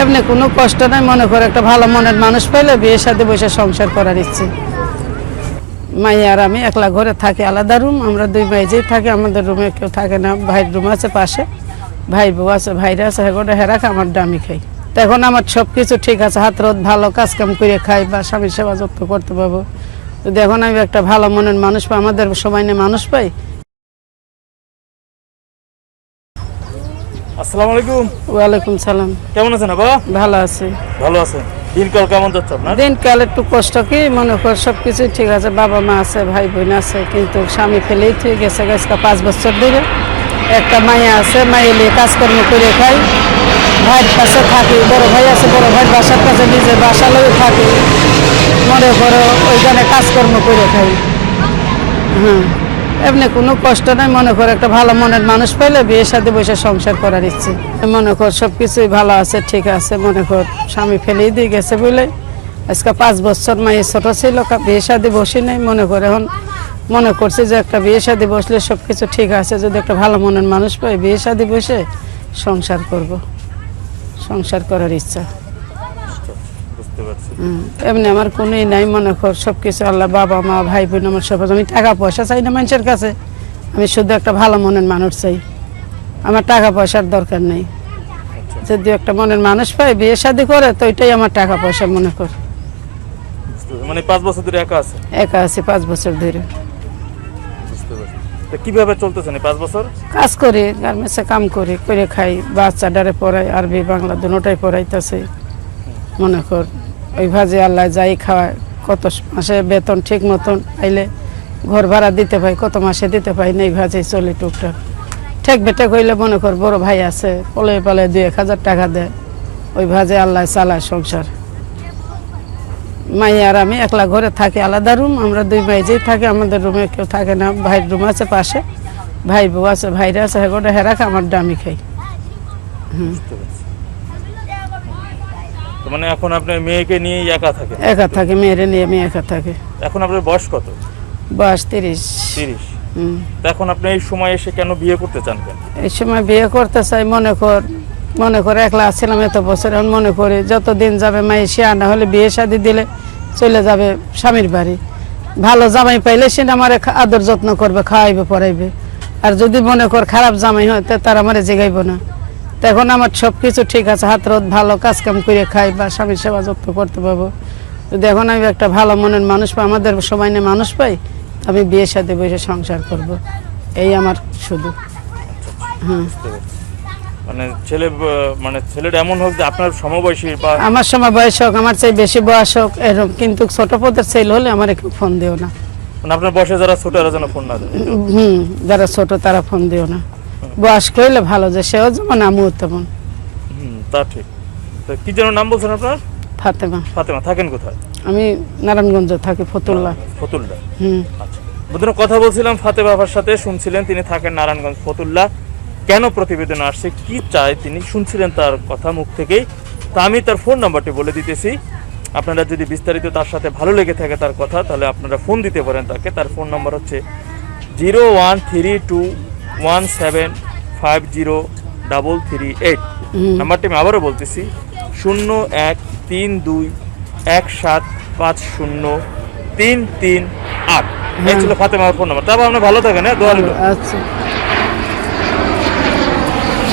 এমনি কোনো কষ্ট নাই, মনে করে একটা ভালো মনের মানুষ পেলে বিয়ের সাথে বসে সংসার করার ইচ্ছে। মাই আর আমি একলা ঘরে থাকি, আলাদা রুম, আমরা দুই ভাই যেই থাকি, আমাদের রুমে কেউ থাকে না, ভাইয়ের রুম আছে পাশে, ভাই বউ আছে, ভাইরা আছে হেগোটা হেরাক আমার ডামি খাই। এখন আমার সব কিছু ঠিক আছে, হাত রোদ ভালো, কাজ কাম করে খাই, বা স্বামীর সেবা যত্ন করতে পারব। যদি এখন আমি একটা ভালো মনের মানুষ পাই, আমাদের সময় নিয়ে মানুষ পাই আসসালামু আলাইকুম। ওয়ালাইকুম সালাম। কেমন আছেন আপা? ভালো আছি। ভালো আছেন। দিনকাল কেমন যাচ্ছে আপনার? দিনকাল একটু কষ্ট কি? মনে কর সব কিছু ঠিক আছে। বাবা মা আছে ভাই বোন আছে কিন্তু স্বামী ফেলেই ঠিক গেছে গেছে পাঁচ বছর ধরে। একটা মাইয়া আছে মাইয়া নিয়ে কাজকর্ম করে খাই। ভাইয়ের কাছে থাকি বড় ভাই আছে বড় ভাইয়ের বাসার কাছে নিজে বাসা লোক থাকি। মনে করো ওইখানে কাজকর্ম করে খাই। হ্যাঁ। এমনি কোনো কষ্ট নাই, মনে কর একটা ভালো মনের মানুষ পেলে বিয়ের সাথে বসে সংসার করার ইচ্ছে। মনে কর সব কিছুই ভালো আছে, ঠিক আছে, মনে কর স্বামী ফেলেই দিয়ে গেছে বলে। আজকে পাঁচ বছর মায়ের ছোট ছিল বিয়ে শাদি বসি নাই, মনে করে এখন মনে করছি যে একটা বিয়ে শাদি বসলে সব কিছু ঠিক আছে, যদি একটা ভালো মনের মানুষ পাই বিয়ে শাদি বসে সংসার করব। সংসার করার ইচ্ছা। বুঝতে পারছি। এমনি আমার কোনোই নাই মনে কর সব কিছু আল্লাহ বাবা মা ভাই বোন আমার সব আমি টাকা পয়সা চাই না মানুষের কাছে। আমি শুধু একটা ভালো মনের মানুষ চাই। আমার টাকা পয়সার দরকার নেই। যদি একটা মনের মানুষ পাই বিয়ে শাদি করে তো এটাই আমার টাকা পয়সা মনে কর। মানে পাঁচ বছর ধরে একা আছে? একা আছি পাঁচ বছর ধরে। কীভাবে চলতেছেন পাঁচ বছর? কাজ করি গার্মেন্টসে কাম করি করে খাই। বাচ্চাটারে পড়াই আরবি বাংলা দুটাই পড়াইতেছে। মনে কর ওই ভাজে আল্লাহ যাই খাওয়ায়, কত মাসে বেতন ঠিক মতন পাইলে ঘর ভাড়া দিতে পাই, কত মাসে দিতে পাই নেই ভাজে চলে টুকটাক। ঠেক বেটে হইলে মনে কর বড় ভাই আছে, পলে পালে দুই এক হাজার টাকা দেয়। ওই ভাজে আল্লাহ চালায় সংসার। মাই আর আমি একলা ঘরে থাকি, আলাদা রুম, আমরা দুই ভাই যেই থাকি, আমাদের রুমে কেউ থাকে না, ভাইয়ের রুম আছে পাশে, ভাই বউ আছে, ভাইরা আছে হেগোটা হেরাক আমার ডামি খাই। বুঝতে পারছি। তো মানে এখন আপনার মেয়েকে নিয়ে একা থাকেন একা থাকে মেয়েরে নিয়ে আমি একা থাকি। এখন আপনার বয়স কত? বয়স তিরিশ। তিরিশ। এখন আপনি এই সময় এসে কেন বিয়ে করতে চান কেন? এই সময় বিয়ে করতে চাই মনে কর মনে করে একলা ছিলাম এত বছর এখন মনে করি যত দিন যাবে মাই সে আনা হলে বিয়ে শাদি দিলে চলে যাবে স্বামীর বাড়ি। ভালো জামাই পাইলে সে আমার আদর যত্ন করবে খাওয়াইবে পড়াইবে। আর যদি মনে কর খারাপ জামাই হয় তো তার আমার জেগাইব না। তখন আমার সব কিছু ঠিক আছে হাত রোদ ভালো কাজ কাম করে খাই বা স্বামীর সেবা যত্ন করতে পারব। যদি এখন আমি একটা ভালো মনের মানুষ পাই আমাদের সময় নিয়ে মানুষ পাই আমি বিয়ের সাথে বসে সংসার করব। এই আমার শুধু। হ্যাঁ। মানে ছেলে মানে ছেলেটা এমন হোক যে আপনার সমবয়সী বা আমার সময় বয়স হোক আমার চেয়ে বেশি বয়স হোক এরকম। কিন্তু ছোট পদের ছেলে হলে আমার একটু ফোন দিও না। মানে আপনার বয়সে যারা ছোট এরা যেন ফোন না দেয়। হুম যারা ছোট তারা ফোন দিও না। বয়স্ক হইলে ভালো যে সেও যেমন আমিও তেমন। তা ঠিক। তো কি যেন নাম বলছেন আপনার? ফাতেমা। ফাতেমা থাকেন কোথায়? আমি নারায়ণগঞ্জ থাকি ফতুল্লা। ফতুল্লা। হুম। আচ্ছা। বন্ধুরা কথা বলছিলাম ফাতে বাবার সাথে শুনছিলেন তিনি থাকেন নারায়ণগঞ্জ ফতুল্লা। কেন প্রতিবেদন আসছে কি চায় তিনি শুনছিলেন তার কথা মুখ থেকেই। তা আমি তার ফোন নাম্বারটি বলে দিতেছি। আপনারা যদি বিস্তারিত তার সাথে ভালো লেগে থাকে তার কথা তাহলে আপনারা ফোন দিতে পারেন তাকে। তার ফোন নাম্বার হচ্ছে zero one three two one seven five zero double three eight নাম্বারটি আমি আবারও বলতেছি শূন্য এক তিন দুই এক সাত পাঁচ শূন্য তিন তিন আট। এই ছিল ফাতেমার ফোন নাম্বার তারপর আপনি ভালো থাকেন হ্যাঁ? দোয়া আচ্ছা।